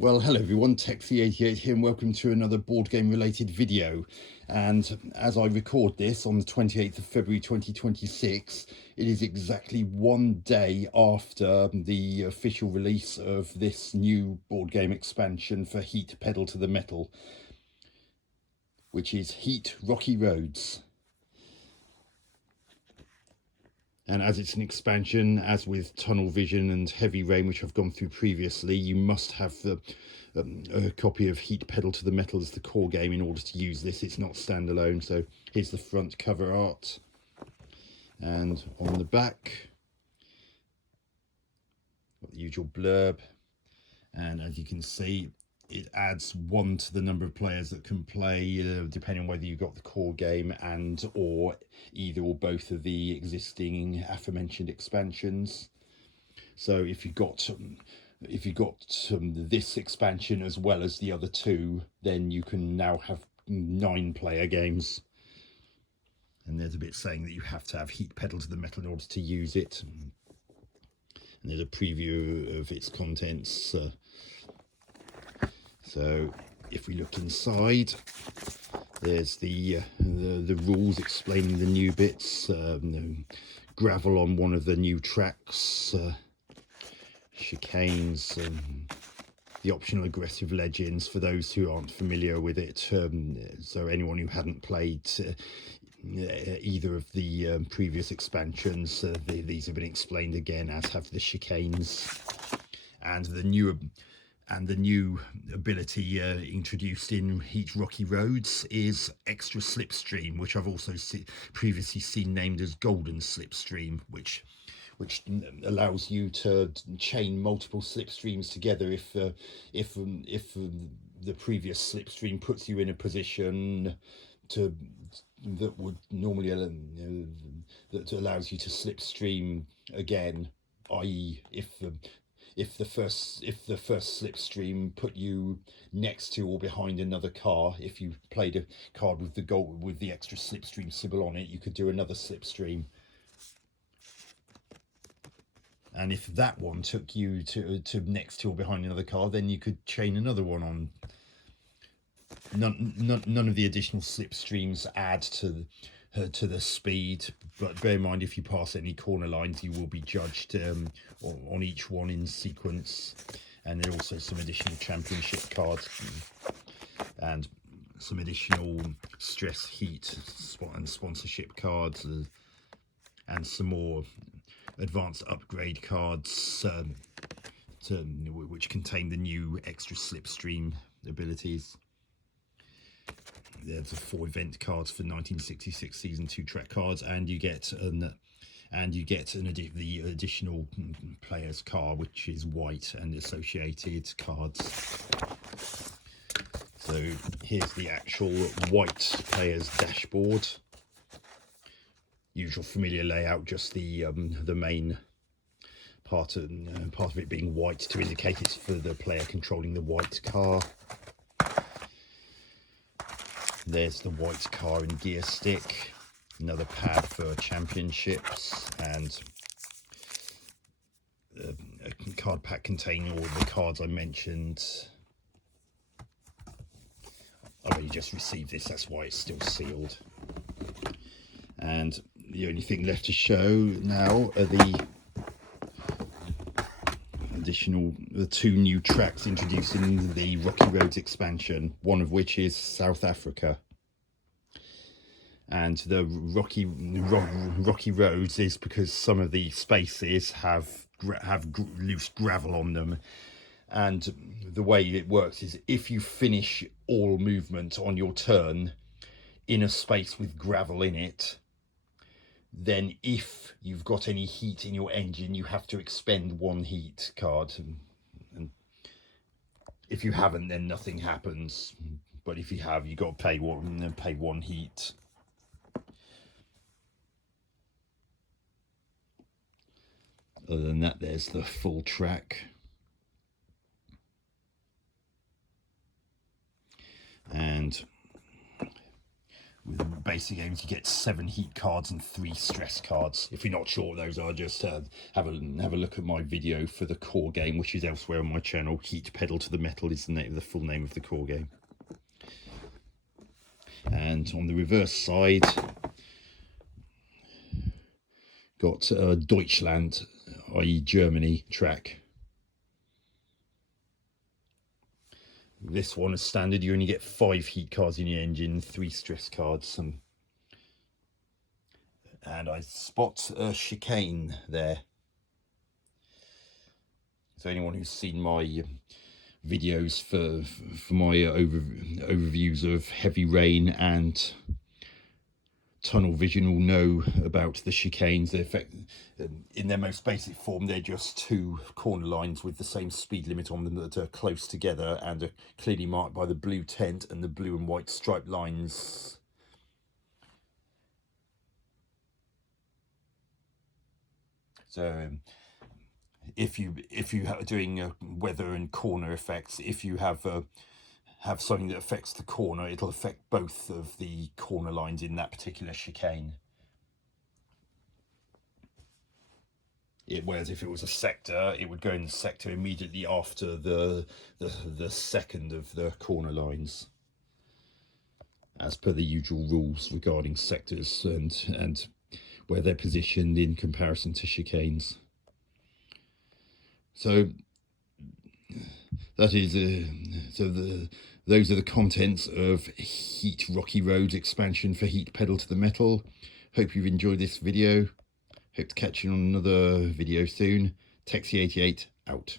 Well, hello everyone, Texie88 here and welcome to another board game related video. And as I record this on the 28th of February 2026, it is exactly one day after the official release of this new board game expansion for Heat Pedal to the Metal, which is Heat Rocky Roads. And as it's an expansion, as with Tunnel Vision and Heavy Rain, which I've gone through previously, you must have a copy of Heat Pedal to the Metal as the core game in order to use this. It's not standalone. So here's the front cover art. And on the back, got the usual blurb. And as you can see, it adds 1 to the number of players that can play, depending on whether you got the core game and or either or both of the existing aforementioned expansions. So if you got this expansion as well as the other two, then you can now have 9-player games. And there's a bit saying that you have to have Heat Pedal to the Metal in order to use it. And there's a preview of its contents. So if we look inside, there's the rules explaining the new bits. Gravel on one of the new tracks, chicanes, the optional aggressive legends for those who aren't familiar with it. So anyone who hadn't played either of the previous expansions, these have been explained again, as have the chicanes. And the new ability introduced in Heat Rocky Roads is Extra Slipstream, which I've also previously seen named as Golden Slipstream, which allows you to chain multiple slipstreams together if the previous slipstream puts you in a position that would normally that allows you to slipstream again, i.e. if the first slipstream put you next to or behind another car, if you played a card with the extra slipstream symbol on it, you could do another slipstream. And if that one took you to next to or behind another car, then you could chain another one on. None of the additional slipstreams add to the speed, but bear in mind, if you pass any corner lines, you will be judged on each one in sequence. And there are also some additional championship cards and some additional stress heat and sponsorship cards, and some more advanced upgrade cards which contain the new extra slipstream abilities. There's the 4 event cards for 1966 season 2 track cards, and you get the additional player's car, which is white, and associated cards. So here's the actual white player's dashboard. Usual familiar layout, just the main part of it being white to indicate it's for the player controlling the white car. There's the white car and gear stick, another pad for championships, and a card pack containing all the cards I mentioned. I've only just received this, that's why it's still sealed. And the only thing left to show now are the 2 new tracks introduced in the Rocky Roads expansion, one of which is South Africa. And the Rocky Roads is because some of the spaces have loose gravel on them. And the way it works is, if you finish all movement on your turn in a space with gravel in it, then if you've got any heat in your engine, you have to expend 1 heat card, and if you haven't, then nothing happens. But if you have, you got to pay 1 heat. Other than that, there's the full track. And with the basic games, you get 7 heat cards and 3 stress cards. If you're not sure what those are, just have a look at my video for the core game, which is elsewhere on my channel. Heat Pedal to the Metal is the full name of the core game. And on the reverse side, got Deutschland, i.e. Germany track. This one is standard. You only get 5 heat cards in your engine, 3 stress cards, and I spot a chicane there. So anyone who's seen my videos for my overviews of Heavy Rain and Tunnel Vision will know about the chicanes. They affect, in their most basic form, they're just 2 corner lines with the same speed limit on them that are close together and are clearly marked by the blue tent and the blue and white striped lines. So if you are doing weather and corner effects, if you have something that affects the corner, it'll affect both of the corner lines in that particular chicane. Whereas if it was a sector, it would go in the sector immediately after the second of the corner lines, as per the usual rules regarding sectors and where they're positioned in comparison to chicanes. So that is those are the contents of Heat Rocky Roads expansion for Heat Pedal to the Metal. Hope you've enjoyed this video. Hope to catch you on another video soon. Texie88 out.